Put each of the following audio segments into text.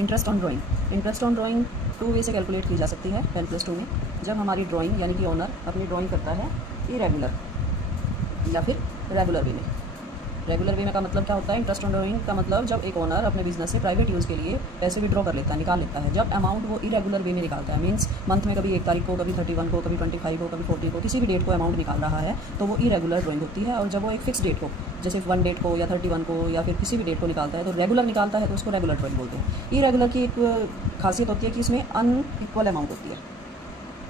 Interest on drawing. Interest on drawing 2 वे से calculate की जा सकती है 10+2 में। जब हमारी ड्राइंग यानी कि ओनर अपनी ड्राइंग करता है इरेगुलर या फिर रेगुलर वे में। रेगुलर वे में का मतलब क्या होता है? इंटरेस्ट ऑन ड्राइंग का मतलब जब एक ओनर अपने बिजनेस से प्राइवेट यूज़ के लिए पैसे विड्रॉ कर लेता है, निकाल लेता है। जब अमाउंट वो इरेगुलर वे में निकालता है, मीन्स मंथ में कभी 1 तारीख को, कभी 31 को, कभी 25 को, कभी 40 को, किसी भी डेट को अमाउंट निकाल रहा है तो वो इरेगुलर ड्राइंग होती है। और जब वो एक फिक्स डेट को, जैसे 1 डेट को या 31 को या फिर किसी भी डेट को निकालता है तो रेगुलर निकालता है, तो उसको रेगुलर ड्राइंग बोलते हैं। इरेगुलर की एक खासियत होती है कि इसमें अनइक्वल अमाउंट होती है,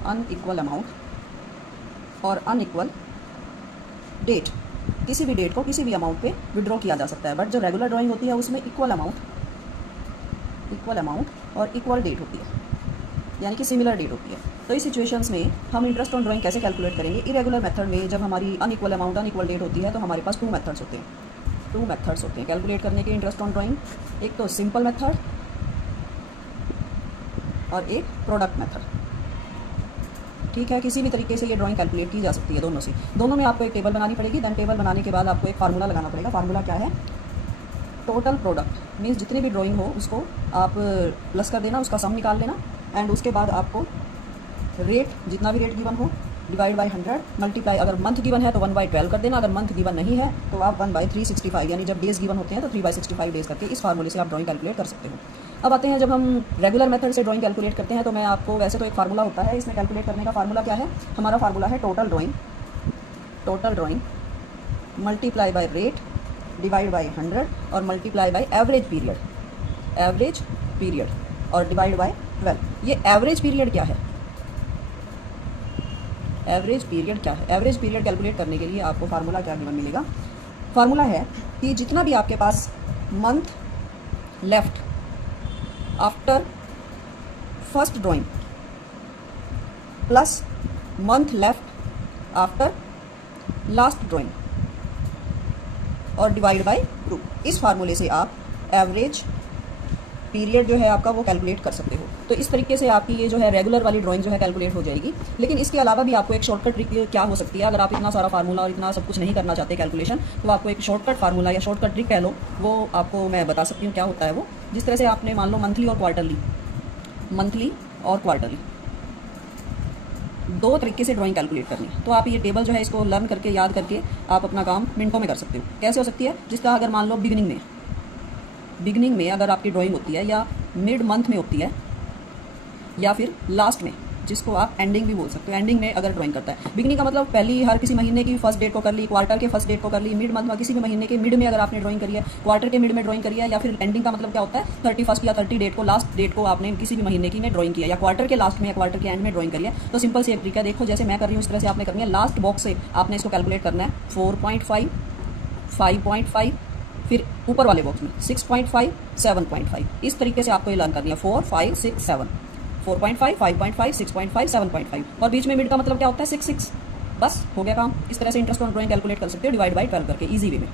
अनइक्वल अमाउंट और अनइक्वल डेट। किसी भी डेट को किसी भी अमाउंट पे विड्रॉ किया जा सकता है, बट जो रेगुलर ड्राइंग होती है उसमें इक्वल अमाउंट और इक्वल डेट होती है, यानी कि सिमिलर डेट होती है। तो इस सिचुएशंस में हम इंटरेस्ट ऑन ड्राइंग कैसे कैलकुलेट करेंगे? इरेगुलर मेथड में जब हमारी अनइक्वल अमाउंट अनइक्वल डेट होती है तो हमारे पास 2 मेथड्स होते हैं कैलकुलेट करने के इंटरेस्ट ऑन ड्राइंग। एक तो सिंपल मेथड और एक प्रोडक्ट मेथड। ठीक है, किसी भी तरीके से ये ड्राइंग कैलकुलेट की जा सकती है, दोनों में आपको एक टेबल बनानी पड़ेगी। देन टेबल बनाने के बाद आपको एक फार्मूला लगाना पड़ेगा। फार्मूला क्या है? टोटल प्रोडक्ट, मीन्स जितनी भी ड्राइंग हो उसको आप प्लस कर देना, उसका सम निकाल लेना। एंड उसके बाद आपको रेट, जितना भी रेट गिवन हो, डिवाइड बाई 100 मल्टीप्लाई, अगर मंथ गिवन है तो 1/12 कर देना। अगर मंथ गिवन नहीं है तो आप 1/365, यानी जब डेज गिवन होते हैं तो 3/65 डेज करके इस फार्मूले से आप ड्राइंग कैलकुलेट कर सकते हो। अब आते हैं, जब हम रेगुलर मेथड से ड्राइंग कैलकुलेट करते हैं तो मैं आपको, वैसे तो एक फार्मूला होता है इसमें कैलकुलेट करने का। फार्मूला क्या है? हमारा फार्मूला है total drawing multiply by rate divide by 100 और मल्टीप्लाई बाई एवरेज पीरियड और डिवाइड बाई 12। ये एवरेज पीरियड क्या है? एवरेज पीरियड कैलकुलेट करने के लिए आपको फार्मूला क्या गिवन मिलेगा? फार्मूला है कि जितना भी आपके पास month left after first drawing plus month left after last drawing और डिवाइड बाय 2। इस फार्मूले से आप एवरेज पीरियड जो है आपका वो कैलकुलेट कर सकते हो। तो इस तरीके से आपकी ये जो है रेगुलर वाली ड्राइंग जो है कैलकुलेट हो जाएगी। लेकिन इसके अलावा भी आपको एक शॉर्टकट ट्रिक क्या हो सकती है? अगर आप इतना सारा फार्मूला और इतना सब कुछ नहीं करना चाहते कैलकुलेशन, तो आपको एक शॉर्टकट फार्मूला या शॉर्टकट ट्रिक कह लो, वो आपको मैं बता सकती हूँ क्या होता है वो। जिस तरह से आपने मान लो मंथली और क्वार्टरली 2 तरीके से ड्राइंग कैलकुलेट करनी है, तो आप ये टेबल जो है इसको लर्न करके, याद करके आप अपना काम मिनटों में कर सकते हो। कैसे हो सकती है? जिसका अगर मान लो बिगिनिंग में अगर आपकी ड्राइंग होती है, या मिड मंथ में होती है, या फिर लास्ट में, जिसको आप एंडिंग भी बोल सकते हो। एंडिंग में अगर ड्राइंग करता है, बिगिनिंग का मतलब पहली हर किसी महीने की फर्स्ट डेट को कर ली, क्वार्टर के फर्स्ट डेट को कर ली, मिड मंथ में किसी भी महीने के मिड में अगर आपने ड्राइंग करी है, क्वार्टर के मिड में ड्राइंग करी है, या फिर एंडिंग का मतलब क्या होता है? 31 या 30 डेट को, लास्ट डेट को आपने किसी भी महीने की में ड्राइंग किया, या क्वार्टर के लास्ट में या क्वार्टर के एंड में ड्राइंग करी है। तो सिंपल सी एक ट्रिक है, देखो जैसे मैं कर रही हूँ उस तरह से आपने करनी है। लास्ट बॉक्स से आपने इसको कैलकुलेट करना है 4.5, 5.5, फिर ऊपर वाले बॉक्स में 6.5, 7.5। इस तरीके से आपको ये लर्न करनी है। 4, 5, 6, 7, 4.5, 5.5, 6.5, 7.5 और बीच में मिड का मतलब क्या होता है? 6, 6। बस हो गया काम। इस तरह से इंटरेस्ट ऑन ड्राइंग कैलकुलेट कर सकते हो डिवाइड बाई 12 करके, इजी वे में।